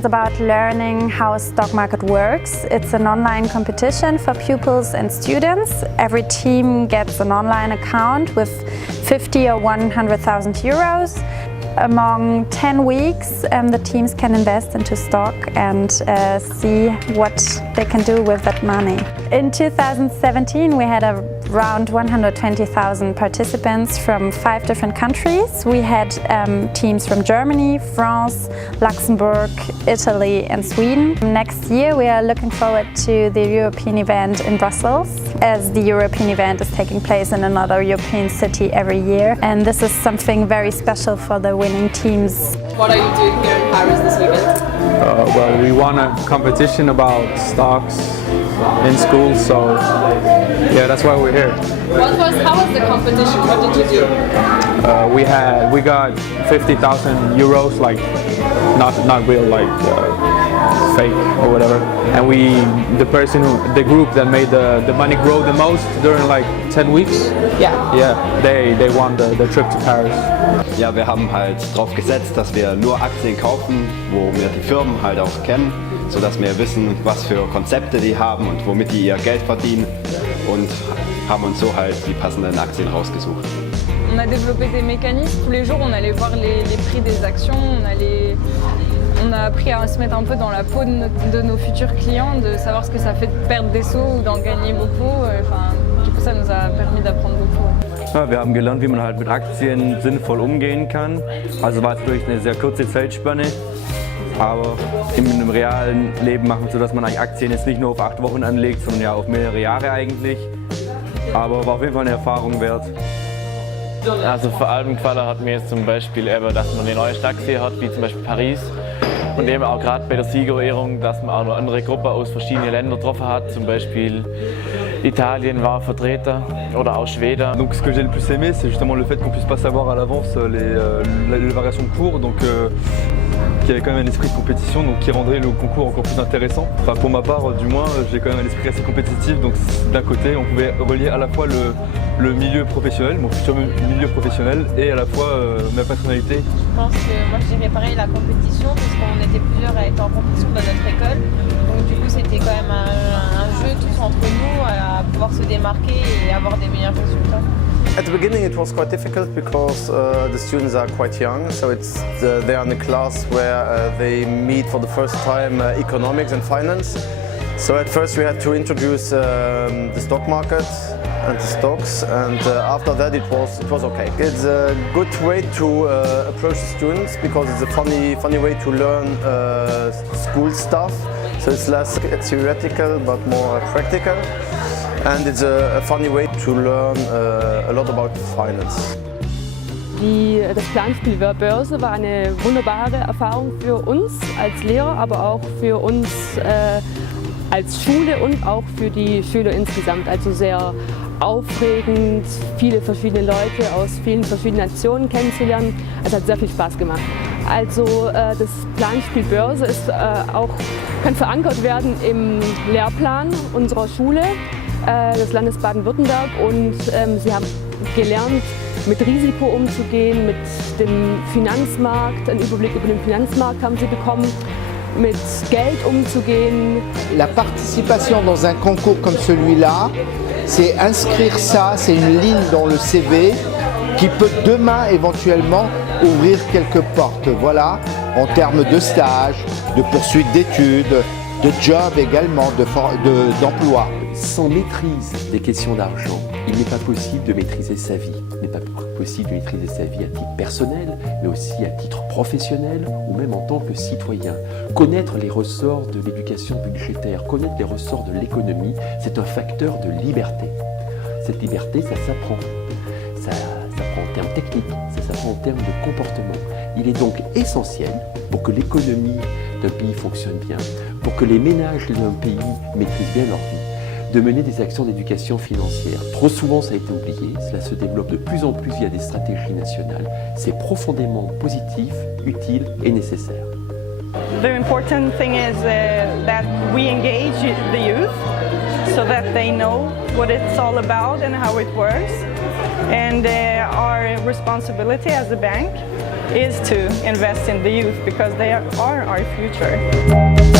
is about learning how a stock market works. It's an online competition for pupils and students. Every team gets an online account with 50 or 100,000 euros. Among 10 weeks, the teams can invest into stock and see what they can do with that money. In 2017, we had around 120,000 participants from 5 different countries. We had teams from Germany, France, Luxembourg, Italy and Sweden. Next year, we are looking forward to the European event in Brussels, as the European event is taking place in another European city every year. And this is something very special for the winning teams. What are you doing here in Paris this weekend? Well, we won a competition about stocks in school, so yeah, that's why we're here. How was the competition? What did you do? We got 50,000 euros, like not real, like fake or whatever. And the group that made the money grow the most during like 10 weeks. They won the trip to Paris. Ja, wir haben halt drauf gesetzt, dass wir nur Aktien kaufen, wo wir die Firmen halt auch kennen, sodass wir wissen, was für Konzepte die haben und womit die ihr Geld verdienen, und haben uns so halt die passenden Aktien rausgesucht. On a développé des mécanismes. Tous les jours, on allait voir les prix des actions. On a appris à se mettre un peu dans la peau de nos futurs clients, de savoir ce que ça fait de perdre des sous ou d'en gagner beaucoup. Du coup, ça nous a permis d'apprendre beaucoup. Ja, wir haben gelernt, wie man halt mit Aktien sinnvoll umgehen kann. Also war es durch eine sehr kurze Zeitspanne, aber im realen Leben machen wir so, dass man eigentlich Aktien jetzt nicht nur auf 8 Wochen anlegt, sondern ja auf mehrere Jahre eigentlich. Aber war auf jeden Fall eine Erfahrung wert. Also vor allem gefallen hat mir jetzt zum Beispiel eben, dass man eine neue Stadt gesehen hat, wie zum Beispiel Paris. Und eben auch gerade bei der Siegerehrung, dass man auch noch andere Gruppen aus verschiedenen Ländern getroffen hat, zum Beispiel Italien war vertreten oder auch Schweden. Donc ce que j'ai le plus aimé, c'est justement le fait qu'on puisse pas savoir à l'avance les variations de cours, donc qu'il y avait quand même un esprit de compétition, donc qui rendrait le concours encore plus intéressant. Enfin pour ma part du moins, j'ai quand même un esprit assez compétitif, donc d'un côté on pouvait relier à la fois le milieu professionnel, mon futur milieu professionnel, et à la fois ma personnalité. Je pense que moi je dirais pareil, la compétition, parce qu'on était plusieurs à être en compétition dans notre école, donc du coup c'était quand même un jeu tous entre nous à pouvoir se démarquer et avoir des meilleurs résultats. At the beginning it was quite difficult because the students are quite young, so they are in a class where they meet for the first time economics and finance. So at first we had to introduce the stock market and the stocks, and after that it was okay. It's a good way to approach the students because it's a funny way to learn school stuff. So it's less theoretical but more practical, and it's a funny way to learn a lot about finance. Das Planspiel Börse war eine wunderbare Erfahrung für uns als Lehrer, aber auch für uns als Schule und auch für die Schüler insgesamt. Also sehr aufregend, viele verschiedene Leute aus vielen verschiedenen Nationen kennenzulernen. Es hat sehr viel Spaß gemacht. Also das Planspiel Börse kann verankert werden im Lehrplan unserer Schule des Landes Baden-Württemberg, und sie haben gelernt, mit Risiko umzugehen, mit dem Finanzmarkt, einen Überblick über den Finanzmarkt haben sie bekommen, mit Geld umzugehen. La participation dans un concours comme celui-là, c'est inscrire ça, c'est une ligne dans le CV qui peut demain éventuellement ouvrir quelques portes. Voilà, en termes de stage, de poursuite d'études, de job également, d'emploi. Sans maîtrise des questions d'argent, il n'est pas possible de maîtriser sa vie. Il n'est pas possible de maîtriser sa vie à titre personnel, mais aussi à titre professionnel ou même en tant que citoyen. Connaître les ressorts de l'éducation budgétaire, connaître les ressorts de l'économie, c'est un facteur de liberté. Cette liberté, ça s'apprend. Ça s'apprend en termes techniques, ça s'apprend en termes de comportement. Il est donc essentiel, pour que l'économie d'un pays fonctionne bien, pour que les ménages d'un pays maîtrisent bien leur vie, de mener des actions d'éducation financière. Trop souvent, ça a été oublié, cela se développe de plus en plus via des stratégies nationales. C'est profondément positif, utile et nécessaire. The important thing is that we engage the youth so that they know what it's all about and how it works. And our responsibility as a bank is to invest in the youth because they are our future.